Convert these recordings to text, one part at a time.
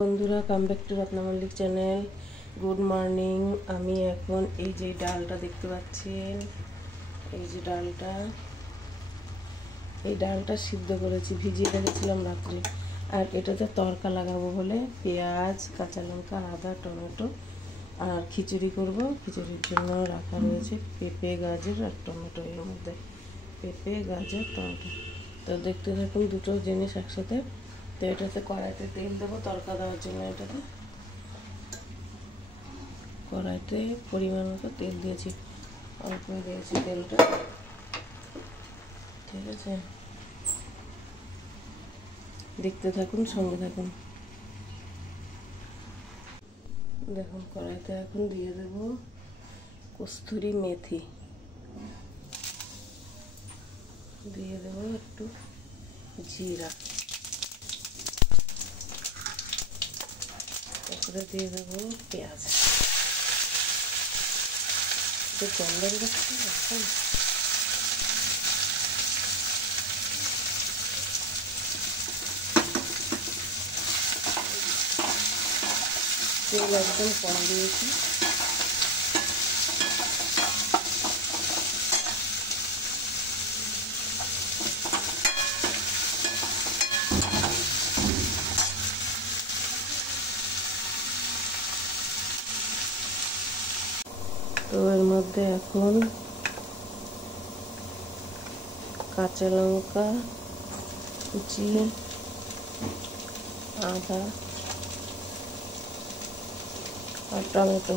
বন্ধুরা, come back to Ratna Mallick channel. Good morning. আমি এখন এই যে ডালটা দেখতে পাচ্ছেন, এই যে ডালটা সিদ্ধ করেছি, ভিজিয়ে রেখেছিলাম রাত্রে। আর এটাতে তড়কা লাগাবো বলে পেঁয়াজ, কাঁচা লঙ্কা, আদা, টমেটো আর খিচুড়ি করব। খিচুড়ির জন্য রাখা রয়েছে পেঁপে, গাজর আর টমেটো। এর মধ্যে পেঁপে, গাজর, টমেটো। তো দেখতে থাকুন দুটো জিনিস একসাথে। তো এটাতে কড়াইতে তেল দেবো তড়কা দেওয়ার জন্য। এটাতে কড়াইতে পরিমাণ মতো তেল দিয়েছি, অল্প দিয়েছি তেলটা, ঠিক আছে। দেখতে থাকুন, সঙ্গে থাকুন। দেখুন কড়াইতে এখন দিয়ে দেব কস্তুরি মেথি, দিয়ে দেবো একটু জিরা, তারপরে দিয়ে দেবো পেঁয়াজ। গন্ধ বেরোচ্ছে এখন। তেল একদম কম দিয়েছি। তো এর মধ্যে এখন কাঁচা লঙ্কা কুচি, আদা আর টমেটো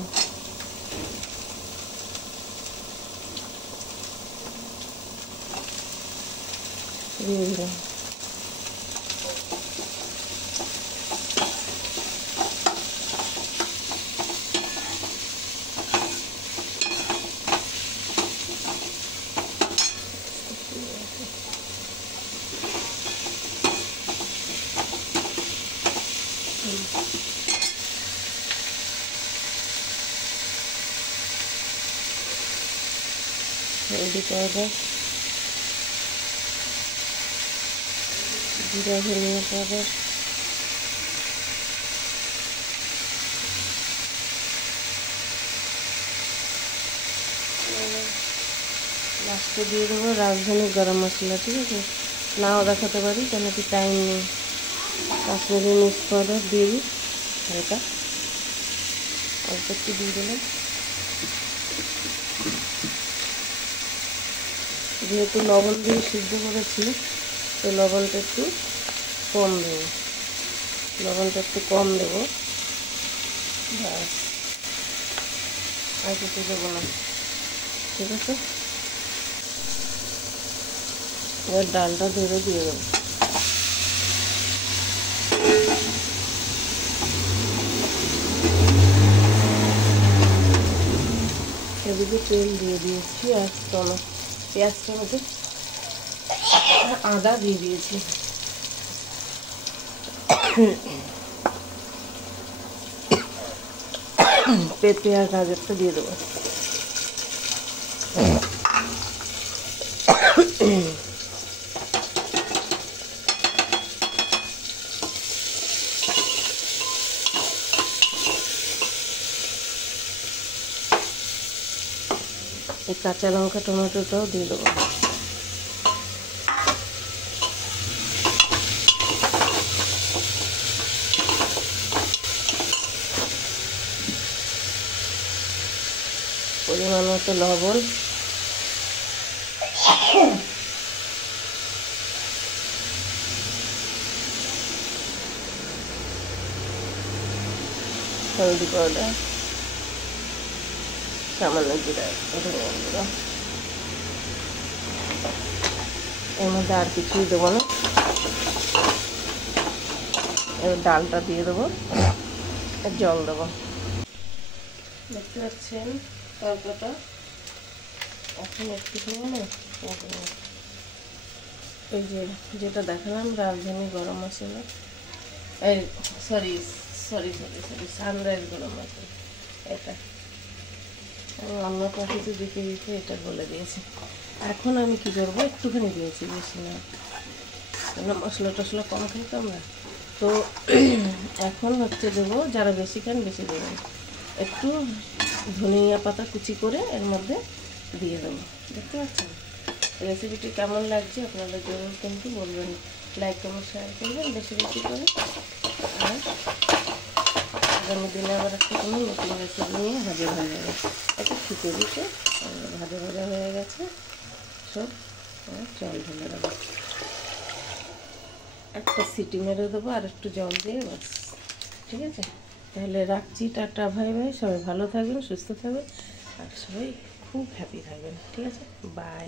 দিয়ে দিলাম। হলদি পাউডার, জিরা ধনিয়া পাউডার, লাস্টে দিয়ে দেবো রাজধানী গরম মশলা, ঠিক আছে। নাও দেখাতে পারি কেন কি টাইম নেই। কাশ্মীরি মির্চ পাউডার দিয়ে দিই হালকা, অল্প একটু দিয়ে দিলাম। যেহেতু লবণ দিয়ে সিদ্ধ করেছি, তো লবণটা একটু কম দেবো, ব্যাস, আর কিছু দেবো না, ঠিক আছে। এবার ডালটা ধরে দিয়ে দেবো। এদিকে তেল দিয়ে দিয়েছি আর পেঁয়াজ, টমেটো, আদা দিয়ে দিয়েছি। পেঁপে আর গাজরটা দিয়ে দেবো। এই কাঁচা লঙ্কা টমেটোটাও দিয়ে দেবো। পরিমাণ মতো লবণ, হলদি পাউডার, সামান্য জিরা, ধনিয়া গুঁড়ো। এর মধ্যে আর কিছুই দেবো না। এবার ডালটা দিয়ে দেবো, জল দেবো। দেখতে পাচ্ছেন তরকাটা এখন একটু সময় এই যে যেটা দেখালাম রাজধানী গরম মশলা, এই সরি সানরাইজ গরম মশলা, এটা অন্য পাখিতে দিতে এটা বলে দিয়েছি। এখন আমি কি করবো, একটুখানি দিয়েছি, বেশি না, কেন মশলা টশলা কম খাই তো আমরা। তো এখন হচ্ছে দেবো, যারা বেশি খান বেশি দেবেন, একটু ধনিয়া পাতা কুচি করে এর মধ্যে দিয়ে দেবো। দেখতে পাচ্ছেন রেসিপিটি কেমন লাগছে আপনাদের জরুর কিন্তু বলবেন, লাইক কমেন্ট শেয়ার করবেন বেশি বেশি করে। আর আগামী দিনে আবার একটা কোনো নতুন রেসিপি নিয়ে হাজির হয়ে যাবে। একটা খিচুড়িতে ভাজা ভাজা হয়ে গেছে সব, জল ঢেলে দেবো, একটা সিটি মেরে দেবো আর একটু জল দিয়ে বাস। ঠিক আছে, তাহলে রাখছি, টাটা, ভাই ভাই, সবাই ভালো থাকবেন, সুস্থ থাকবেন আর সবাই খুব হ্যাপি থাকবেন। ঠিক আছে, বাই।